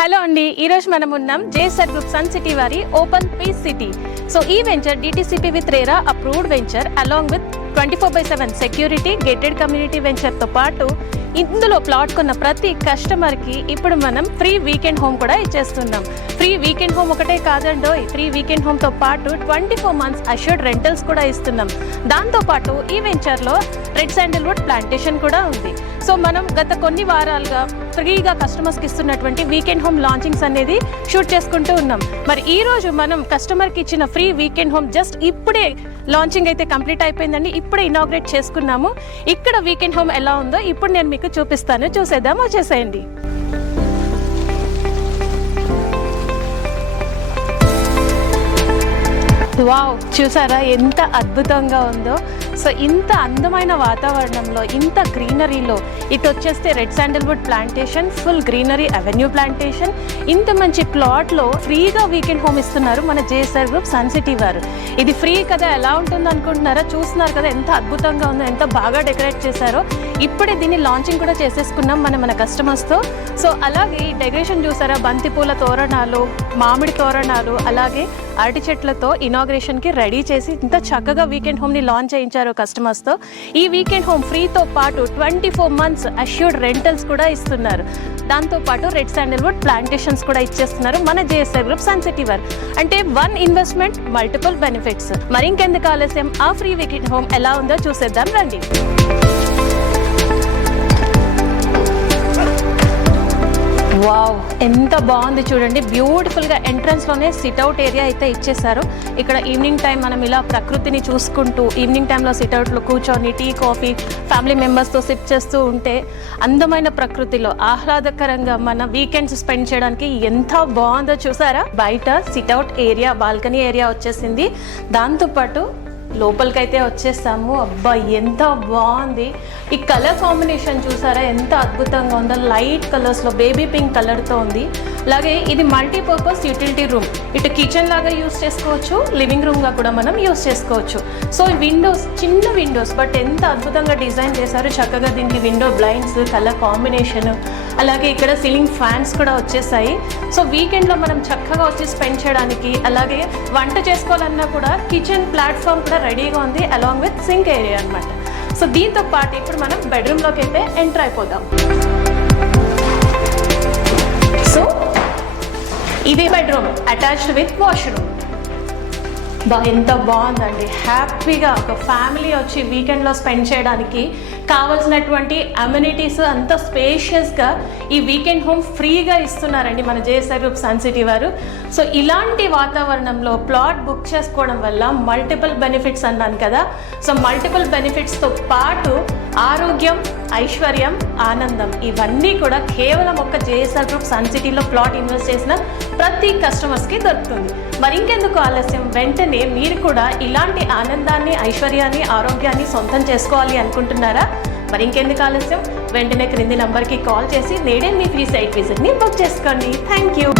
Hello అండి, ఈరోజు మనం ఉన్నాం జేఎస్ఆర్ గ్రూప్ సన్ సిటీ వారి ఓపెన్ పీస్ సిటీ. సో ఈ venture DTCP with RERA approved venture along with 24/7 security gated community వెంచర్తో పాటు ఇందులో ప్లాట్ కొన్న ప్రతి కస్టమర్కి ఇప్పుడు మనం ఫ్రీ వీకెండ్ హోమ్ కూడా ఇచ్చేస్తున్నాం. ఫ్రీ వీకెండ్ హోమ్ ఒకటే కాదండో, ఫ్రీ వీకెండ్ హోమ్తో పాటు 24 months అష్యూర్డ్ రెంటల్స్ కూడా ఇస్తున్నాం. దాంతోపాటు ఈ వెంచర్లో రెడ్ శాండిల్వుడ్ ప్లాంటేషన్ కూడా ఉంది. సో మనం గత కొన్ని వారాలుగా ఫ్రీగా కస్టమర్స్కి ఇస్తున్నటువంటి వీకెండ్ హోమ్ లాంచింగ్స్ అనేది షూట్ చేసుకుంటూ ఉన్నాం. మరి ఈ రోజు మనం కస్టమర్కి ఇచ్చిన ఫ్రీ వీకెండ్ హోమ్ జస్ట్ ఇప్పుడే లాంచింగ్ అయితే కంప్లీట్ అయిపోయిందండి. ఇప్పుడే ఇనాగ్రేట్ చేసుకున్నాము. ఇక్కడ వీకెండ్ హోమ్ ఎలా ఉందో ఇప్పుడు నేను మీకు చూపిస్తాను. చూసేద్దాం, వచ్చేసేయండి. వావ్, చూసారా ఎంత అద్భుతంగా ఉందో. సో ఇంత అందమైన వాతావరణంలో, ఇంత గ్రీనరీలో ఇటు వచ్చేస్తే red Sandalwood plantation, full greenery avenue plantation, ఇంత మంచి ప్లాట్లో ఫ్రీగా వీకెండ్ హోమ్ ఇస్తున్నారు మన జేఎస్ఆర్ గ్రూప్ సన్ సిటీ వారు. ఇది ఫ్రీ కదా, ఎలా ఉంటుందో అనుకుంటున్నారా? చూస్తున్నారు కదా ఎంత అద్భుతంగా ఉందో, ఎంత బాగా డెకరేట్ చేశారో. ఇప్పుడే దీన్ని లాంచింగ్ కూడా చేసేసుకున్నాం మన కస్టమర్స్తో. సో అలాగే ఈ డెకరేషన్ చూసారా, బంతిపూల తోరణాలు, మామిడి తోరణాలు, అలాగే అరటి చెట్లతో ఇనాగ్రేషన్కి రెడీ చేసి ఇంత చక్కగా వీకెండ్ హోమ్ని లాంచ్ చేయించారు కస్టమర్స్తో. ఈ వీకెండ్ హోమ్ ఫ్రీతో పాటు 24 months అష్యూర్డ్ రెంటల్స్ కూడా ఇస్తున్నారు. దాంతోపాటు రెడ్ శాండిల్వుడ్ ప్లాంటేషన్స్ కూడా ఇచ్చేస్తున్నారు మన జేఎస్ఆర్ గ్రూప్ సన్ సిటీ వారు. అంటే వన్ ఇన్వెస్ట్మెంట్, మల్టిపుల్ బెనిఫిట్స్. మరి ఇంకెందుకు ఆలస్యం, ఆ ఫ్రీ వీకెండ్ హోమ్ ఎలా ఉందో చూసేద్దాం రండి. వావ్, ఎంత బాగుంది చూడండి. బ్యూటిఫుల్గా ఎంట్రన్స్లోనే సిట్అవుట్ ఏరియా అయితే ఇచ్చేసారు. ఇక్కడ ఈవినింగ్ టైం మనం ఇలా ప్రకృతిని చూసుకుంటూ ఈవినింగ్ టైంలో సిట్అవుట్లో కూర్చొని టీ కాఫీ ఫ్యామిలీ మెంబర్స్తో సిప్ చేస్తూ ఉంటే అందమైన ప్రకృతిలో ఆహ్లాదకరంగా మన వీకెండ్స్ స్పెండ్ చేయడానికి ఎంత బాగుందో చూసారా. బయట సిట్అవుట్ ఏరియా, బాల్కనీ ఏరియా వచ్చేసింది. దాంతోపాటు లోపలికైతే వచ్చేస్తాము. అబ్బా ఎంత బాగుంది. ఈ కలర్ కాంబినేషన్ చూసారా ఎంత అద్భుతంగా ఉందో. లైట్ కలర్స్లో బేబీ పింక్ కలర్తో ఉంది. అలాగే ఇది మల్టీపర్పస్ యూటిలిటీ రూమ్. ఇటు కిచెన్ లాగా యూస్ చేసుకోవచ్చు, లివింగ్ రూమ్గా కూడా మనం యూస్ చేసుకోవచ్చు. సో విండోస్, చిన్న విండోస్, బట్ ఎంత అద్భుతంగా డిజైన్ చేశారు. చక్కగా దీనికి విండో బ్లైండ్స్, కలర్ కాంబినేషన్, అలాగే ఇక్కడ సీలింగ్ ఫ్యాన్స్ కూడా వచ్చేసాయి. సో వీకెండ్లో మనం చక్కగా వచ్చి స్పెండ్ చేయడానికి, అలాగే వంట చేసుకోవాలన్నా కూడా కిచెన్ ప్లాట్ఫామ్ కూడా రెడీగా ఉంది అలాంగ్ విత్ సింక్ ఏరియా అనమాట. సో దీంతో పాటు ఇప్పుడు మనం బెడ్రూమ్లోకి అయితే ఎంటర్ అయిపోదాం. సో ఇది బెడ్రూమ్ అటాచ్డ్ విత్ వాష్రూమ్. ఎంత బాగుందండి. హ్యాపీగా ఒక ఫ్యామిలీ వచ్చి వీకెండ్లో స్పెండ్ చేయడానికి కావాల్సినటువంటి అమ్యూనిటీస్ అంత స్పేషియస్గా ఈ వీకెండ్ హోమ్ ఫ్రీగా ఇస్తున్నారండి మన జేఎస్ఆర్ గ్రూప్ సన్ సిటీ వారు. సో ఇలాంటి వాతావరణంలో ప్లాట్ బుక్ చేసుకోవడం వల్ల మల్టిపుల్ బెనిఫిట్స్ అన్నాను కదా. సో మల్టిపుల్ బెనిఫిట్స్తో పాటు ఆరోగ్యం, ఐశ్వర్యం, ఆనందం, ఇవన్నీ కూడా కేవలం ఒక జేఎస్ఆర్ గ్రూప్ సన్ సిటీలో ప్లాట్ ఇన్వెస్ట్ చేసిన ప్రతి కస్టమర్స్కి దొరుకుతుంది. మరి ఇంకెందుకు ఆలస్యం, వెంటనే మీరు కూడా ఇలాంటి ఆనందాన్ని, ఐశ్వర్యాన్ని, ఆరోగ్యాన్ని సొంతం చేసుకోవాలి అనుకుంటున్నారా? మరి ఇంకెందుకు ఆలస్యం, వెంటనే క్రింది నంబర్కి కాల్ చేసి నేడే మీ ఫ్రీ సైట్ విజిట్ని బుక్ చేసుకోండి. Thank you.